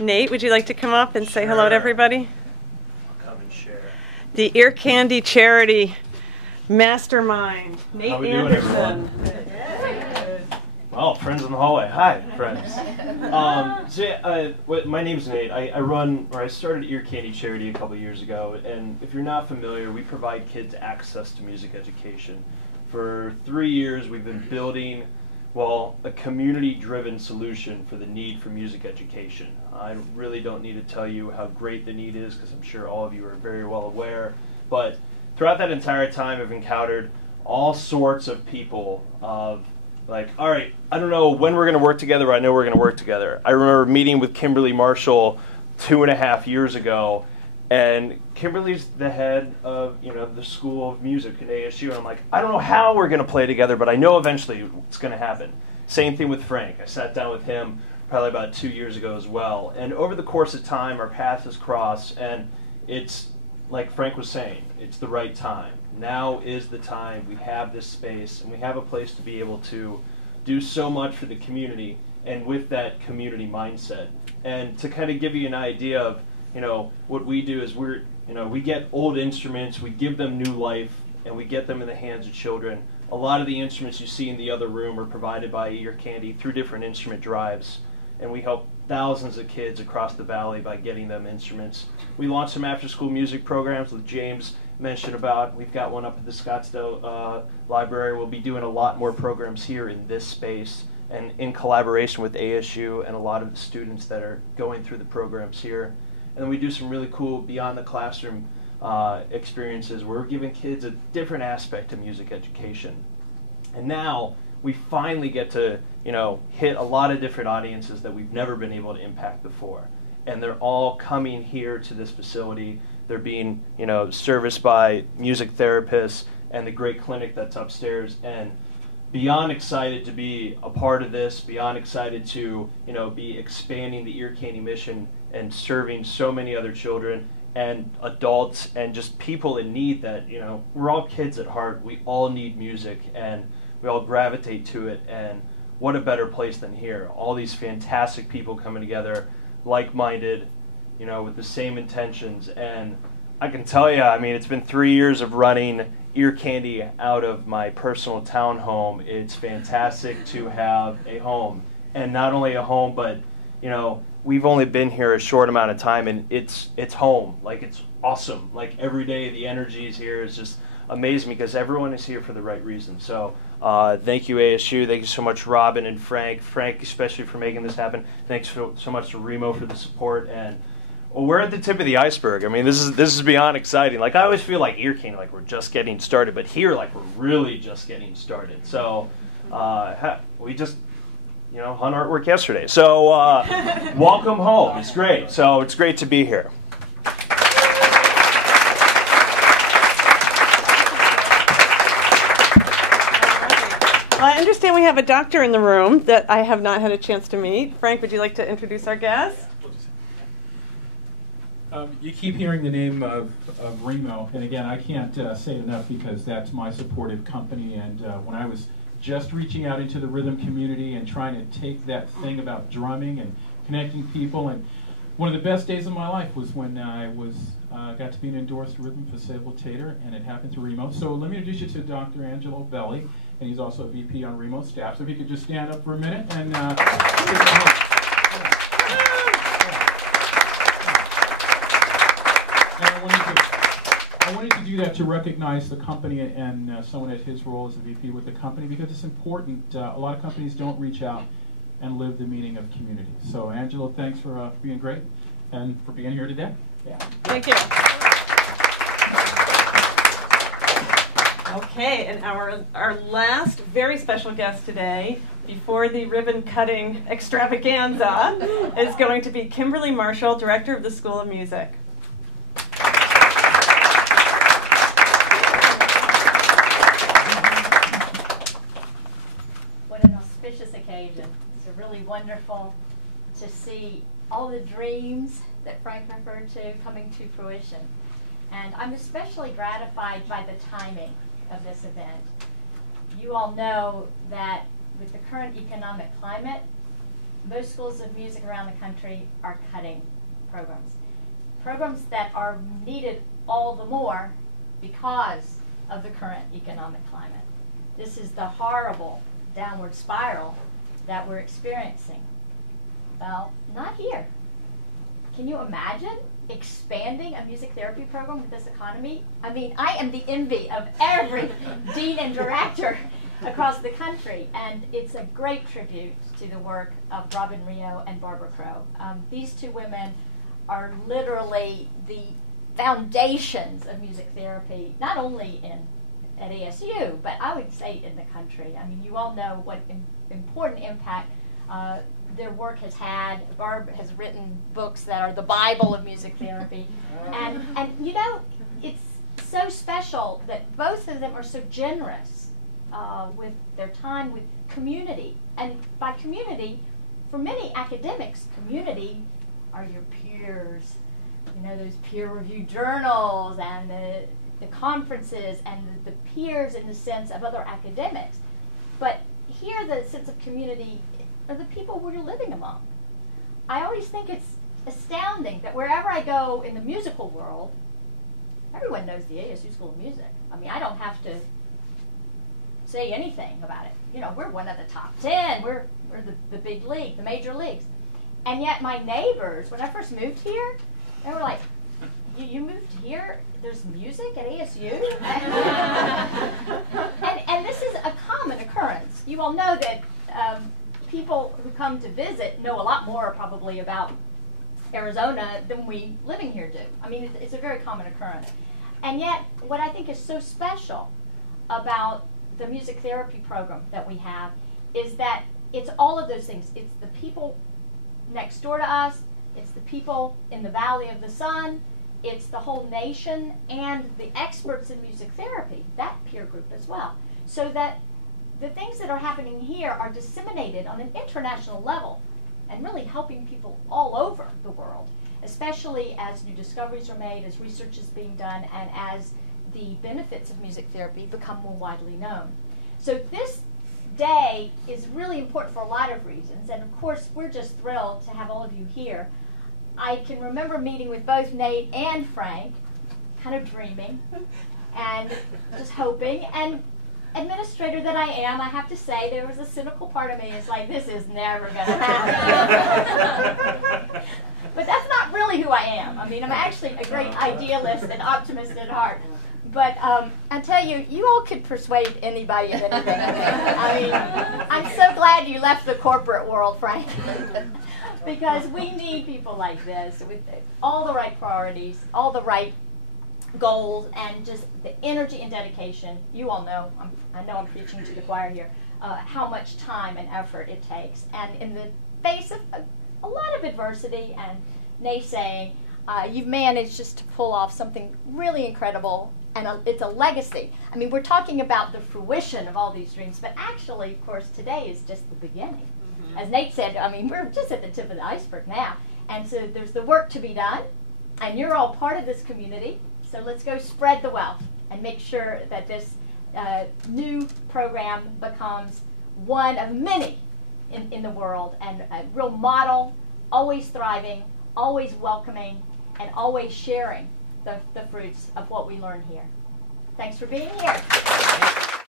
Nate, would you like to come up and say hello to everybody? I'll come and share. The Ear Candy Charity Mastermind, Nate How we Anderson. doing, everyone? Well, friends in the hallway. Hi, friends. My name's Nate. I started Ear Candy Charity a couple years ago, and if you're not familiar, we provide kids access to music education. For 3 years, we've been building, a community-driven solution for the need for music education. I really don't need to tell you how great the need is, because I'm sure all of you are very well aware, but throughout that entire time, I've encountered all sorts of people of like, all right, I don't know when we're going to work together, but I know we're going to work together. I remember meeting with Kimberly Marshall 2.5 years ago, and Kimberly's the head of the School of Music at ASU, and I'm like, I don't know how we're going to play together, but I know eventually it's going to happen. Same thing with Frank. I sat down with him probably about 2 years ago as well, and over the course of time, our paths has crossed, and it's like Frank was saying, it's the right time. Now is the time. We have this space, and we have a place to be able to do so much for the community, and with that community mindset. And to kind of give you an idea of, what we do is we get old instruments, we give them new life, and we get them in the hands of children. A lot of the instruments you see in the other room are provided by Ear Candy through different instrument drives, and we help thousands of kids across the valley by getting them instruments. We launched some after-school music programs that James mentioned about. We've got one up at the Scottsdale Library. We'll be doing a lot more programs here in this space and in collaboration with ASU and a lot of the students that are going through the programs here. And then we do some really cool beyond the classroom experiences where we're giving kids a different aspect to music education. And now we finally get to hit a lot of different audiences that we've never been able to impact before. And they're all coming here to this facility. They're being serviced by music therapists and the great clinic that's upstairs. And beyond excited to be a part of this, beyond excited to be expanding the Ear Candy mission and serving so many other children and adults and just people in need that, we're all kids at heart. We all need music and we all gravitate to it. And what a better place than here. All these fantastic people coming together, like-minded, with the same intentions. And I can tell you, it's been 3 years of running Ear Candy out of my personal townhome. It's fantastic to have a home. And not only a home, but, we've only been here a short amount of time, and it's home. Like, it's awesome. Like, every day the energy is here is just amazing because everyone is here for the right reason. So thank you, ASU. Thank you so much, Robin and Frank. Frank, especially for making this happen. Thanks so much to Remo for the support. And we're at the tip of the iceberg. This is beyond exciting. Like, I always feel like Ear Candy, like we're just getting started, but here, like, we're really just getting started. So we just hung artwork yesterday. So welcome home. It's great. So it's great to be here. I understand we have a doctor in the room that I have not had a chance to meet. Frank, would you like to introduce our guest? You keep hearing the name of Remo, and again, I can't say it enough because that's my supportive company. And when I was just reaching out into the rhythm community and trying to take that thing about drumming and connecting people, and one of the best days of my life was when I got to be an endorsed rhythm facilitator, and it happened to Remo. So let me introduce you to Dr. Angelo Belli, and he's also a VP on Remo's staff. So if you could just stand up for a minute and I wanted to do that to recognize the company and someone at his role as a VP with the company, because it's important. A lot of companies don't reach out and live the meaning of community. So Angelo, thanks for being great and for being here today. Yeah. Thank you. Okay, and our last very special guest today, before the ribbon-cutting extravaganza, is going to be Kimberly Marshall, Director of the School of Music. What an auspicious occasion. It's really wonderful to see all the dreams that Frank referred to coming to fruition. And I'm especially gratified by the timing of this event. You all know that with the current economic climate, most schools of music around the country are cutting programs. Programs that are needed all the more because of the current economic climate. This is the horrible downward spiral that we're experiencing. Well, not here. Can you imagine expanding a music therapy program with this economy? I mean, I am the envy of every dean and director across the country, and it's a great tribute to the work of Robin Rio and Barbara Crow. These two women are literally the foundations of music therapy, not only at ASU, but I would say in the country. I mean, you all know what important impact their work has had. Barb has written books that are the Bible of music therapy. And you know, it's so special that both of them are so generous with their time, with community. And by community, for many academics, community are your peers. You know, those peer-reviewed journals and the conferences and the peers in the sense of other academics. But here the sense of community are the people we're living among. I always think it's astounding that wherever I go in the musical world, everyone knows the ASU School of Music. I mean, I don't have to say anything about it. You know, we're one of the top 10. We're the big league, the major leagues. And yet my neighbors, when I first moved here, they were like, you moved here? There's music at ASU? and this is a common occurrence. You all know that people who come to visit know a lot more probably about Arizona than we living here do. I mean, it's a very common occurrence. And yet, what I think is so special about the music therapy program that we have is that it's all of those things. It's the people next door to us, it's the people in the Valley of the Sun, it's the whole nation, and the experts in music therapy, that peer group as well. So that the things that are happening here are disseminated on an international level and really helping people all over the world, especially as new discoveries are made, as research is being done, and as the benefits of music therapy become more widely known. So this day is really important for a lot of reasons, and of course we're just thrilled to have all of you here. I can remember meeting with both Nate and Frank, kind of dreaming and just hoping, and administrator that I am, I have to say there was a cynical part of me. It's like, this is never going to happen. But that's not really who I am. I mean, I'm actually a great idealist and optimist at heart. But I tell you, you all could persuade anybody of anything. I mean, I'm so glad you left the corporate world, Frank, because we need people like this with all the right priorities, all the right goals, and just the energy and dedication. You all know, I know I'm preaching to the choir here, how much time and effort it takes. And in the face of a lot of adversity and naysaying, you've managed just to pull off something really incredible, and it's a legacy. I mean, we're talking about the fruition of all these dreams, but actually, of course, today is just the beginning. Mm-hmm. As Nate said, I mean, we're just at the tip of the iceberg now. And so there's the work to be done, and you're all part of this community. So let's go spread the wealth and make sure that this new program becomes one of many in the world, and a real model, always thriving, always welcoming, and always sharing the fruits of what we learn here. Thanks for being here.